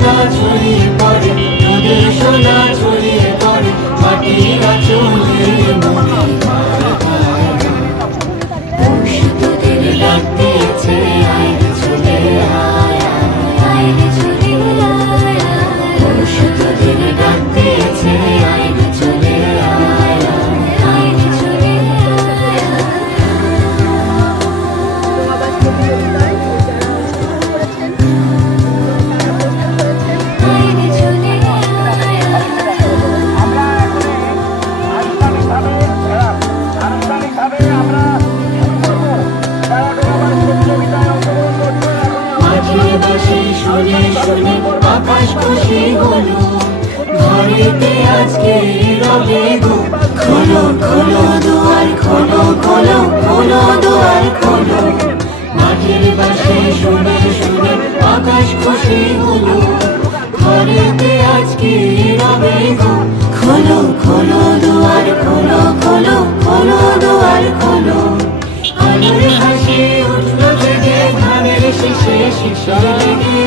সোনা ছড়িয়ে পড়ে, দুধের সোনা ছড়িয়ে পড়ে, মাটির আঁচলে মনে পরশু তোদের ডাক দিয়েছে, আয় রে চলে আয়, আয় রে চলে আয়, পরশু তোদের ডাক দিয়েছে, আয় রে চলে আয়, আয় রে চলে আয়। মাঝে বসে শুনে শুনে আকাশ খুশি হলো, ঘরেতে আজকে রবে গো, খোলো খোলো দুয়ার খোলো, খোলো খোলো দুয়ার খোলো। মাঠের বাসে শুনে শুনে আকাশ খুশি হলো, ঘরেতে আজকে রবে গো, খোলো খোলো দুয়ার খোলো, খোলো খোলো দুয়ার খোলো। আলোর হাসি উঠলো জেগে ধানের শীষে শিশির লেগে,